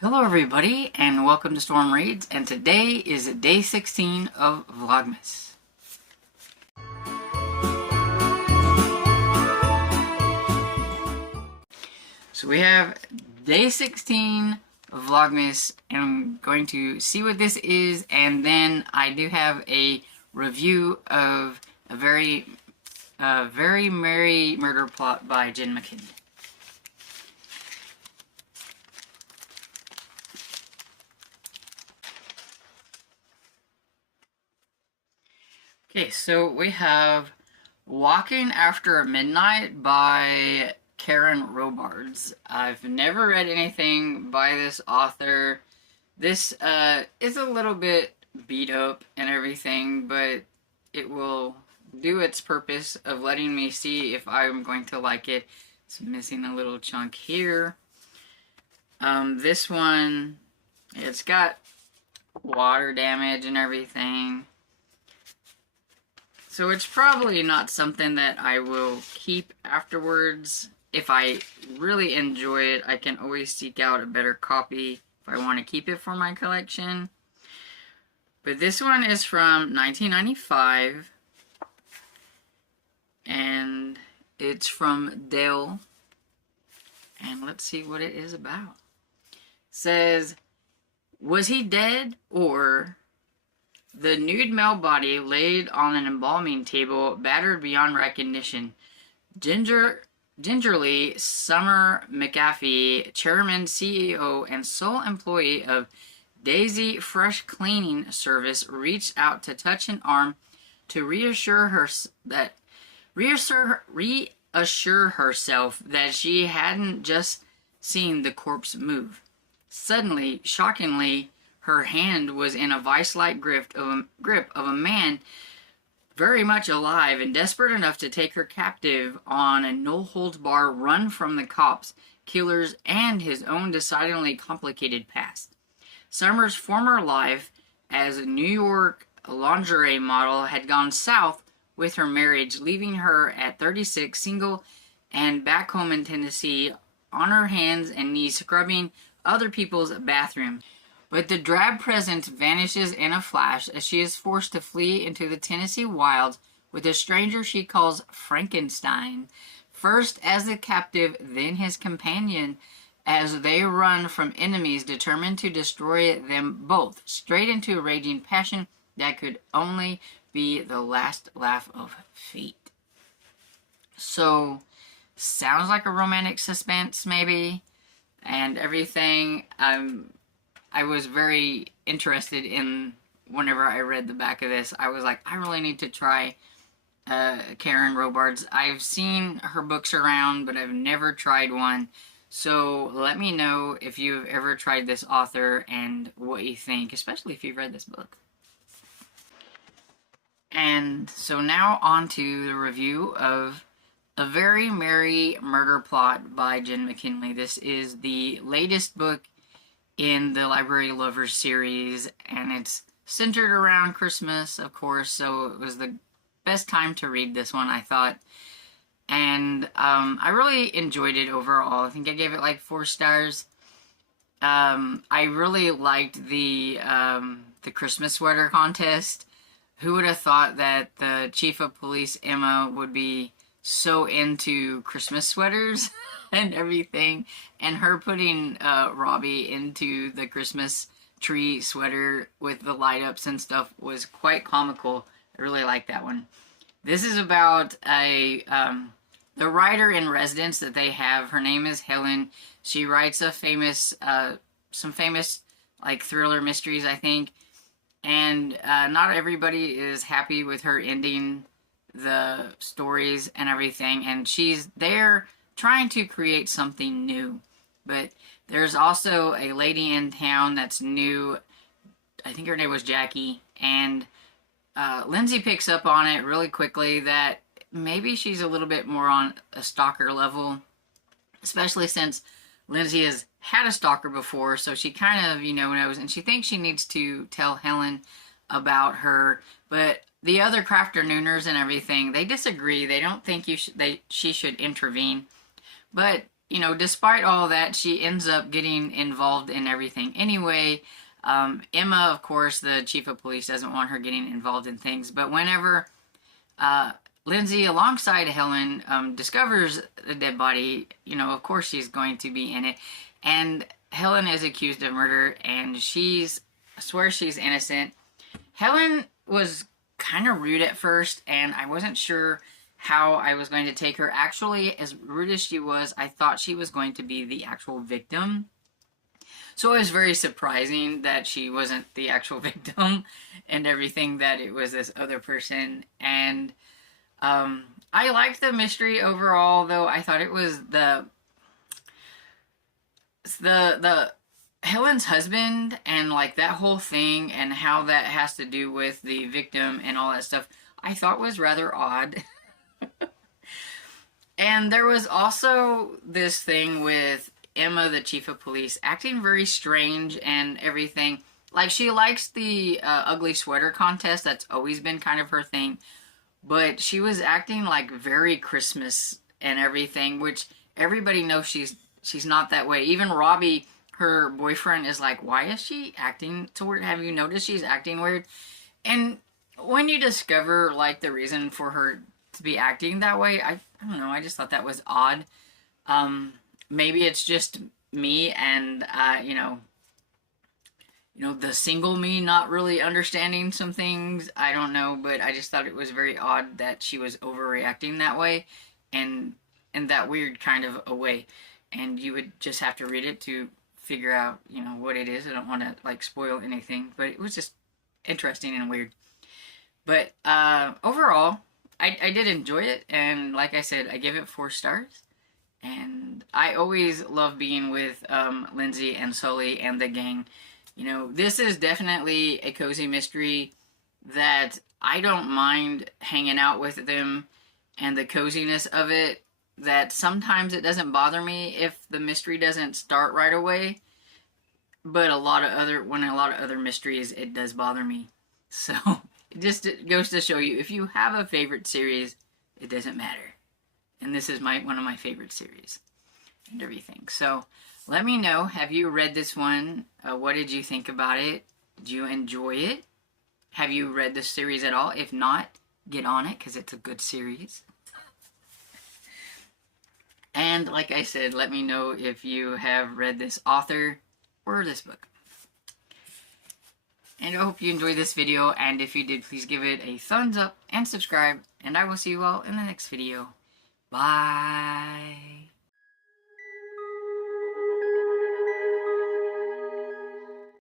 Hello everybody and welcome to Storm Reads, and today is day 16 of Vlogmas. So we have day 16 of Vlogmas, and I'm going to see what this is, and then I do have a review of a very merry murder plot by Jen McKinney. Okay, so we have Walking After Midnight by Karen Robards. I've never read anything by this author. This is a little bit beat up and everything, but it will do its purpose of letting me see if I'm going to like it. It's missing a little chunk here. This one, it's got water damage and everything. So it's probably not something that I will keep afterwards. If I really enjoy it, I can always seek out a better copy if I want to keep it for my collection. But this one is from 1995. And it's from Dell. And let's see what it is about. It says, was he dead, or... The nude male body laid on an embalming table, battered beyond recognition. Gingerly, Summer McAfee, chairman, CEO, and sole employee of Daisy Fresh Cleaning Service, reached out to touch an arm to reassure herself that she hadn't just seen the corpse move. Suddenly, shockingly, her hand was in a vice-like grip of a man very much alive and desperate enough to take her captive on a no-holds-barred run from the cops, killers, and his own decidedly complicated past. Summer's former life as a New York lingerie model had gone south with her marriage, leaving her at 36, single, and back home in Tennessee, on her hands and knees scrubbing other people's bathrooms. But the drab presence vanishes in a flash as she is forced to flee into the Tennessee wilds with a stranger she calls Frankenstein, first as the captive, then his companion, as they run from enemies determined to destroy them both, straight into a raging passion that could only be the last laugh of fate. So, sounds like a romantic suspense, maybe, and everything. I was very interested in, whenever I read the back of this, I was like, I really need to try Karen Robards. I've seen her books around, but I've never tried one. So let me know if you've ever tried this author and what you think, especially if you've read this book. And so now on to the review of A Very Merry Murder Plot by Jen McKinney. This is the latest book in the Library Lovers series, and it's centered around Christmas, of course, so it was the best time to read this one, I thought. And I really enjoyed it overall. I think I gave it like 4 stars. I really liked the Christmas sweater contest. Who would have thought that the chief of police, Emma, would be so into Christmas sweaters and everything, and her putting Robbie into the Christmas tree sweater with the light ups and stuff was quite comical. I really like that one. This is about the writer in residence that they have. Her name is Helen. She writes some famous like thriller mysteries, I think, and not everybody is happy with her ending the stories and everything, and she's there trying to create something new. But there's also a lady in town that's new. I think her name was Jackie, and Lindsay picks up on it really quickly that maybe she's a little bit more on a stalker level, especially since Lindsay has had a stalker before, so she kind of, knows, and she thinks she needs to tell Helen about her. But the other crafternooners and everything, they disagree. They don't think she should intervene. But, you know, despite all that, she ends up getting involved in everything anyway. Emma, of course, the chief of police, doesn't want her getting involved in things, but whenever Lindsay, alongside Helen, discovers the dead body, you know, of course she's going to be in it. And Helen is accused of murder, and swears she's innocent. Helen was kind of rude at first, and I wasn't sure how I was going to take her. Actually, as rude as she was, I thought she was going to be the actual victim. So it was very surprising that she wasn't the actual victim and everything, that it was this other person. And I liked the mystery overall, though I thought it was the Helen's husband and like that whole thing and how that has to do with the victim and all that stuff, I thought was rather odd. And there was also this thing with Emma, the chief of police, acting very strange and everything. Like, she likes the ugly sweater contest. That's always been kind of her thing. But she was acting like very Christmas and everything, which everybody knows she's not that way. Even Robbie, her boyfriend, is like, why is she acting so weird? Have you noticed she's acting weird? And when you discover, like, the reason for her to be acting that way, I don't know, I just thought that was odd. Maybe it's just me and, you know, the single me not really understanding some things. I don't know, but I just thought it was very odd that she was overreacting that way, and in that weird kind of a way. And you would just have to read it to figure out, you know, what it is. I don't want to, like, spoil anything, but it was just interesting and weird. But overall, I did enjoy it, and like I said, I give it 4 stars. And I always love being with Lindsay and Sully and the gang. You know, this is definitely a cozy mystery that I don't mind hanging out with them and the coziness of it, that sometimes it doesn't bother me if the mystery doesn't start right away. But when a lot of other mysteries, it does bother me. So it goes to show you, if you have a favorite series, it doesn't matter. And this is one of my favorite series and everything. So let me know, have you read this one? What did you think about it? Did you enjoy it? Have you read this series at all? If not, get on it, because it's a good series. And like I said, let me know if you have read this author or this book. And I hope you enjoyed this video, and if you did, please give it a thumbs up and subscribe, and I will see you all in the next video. Bye.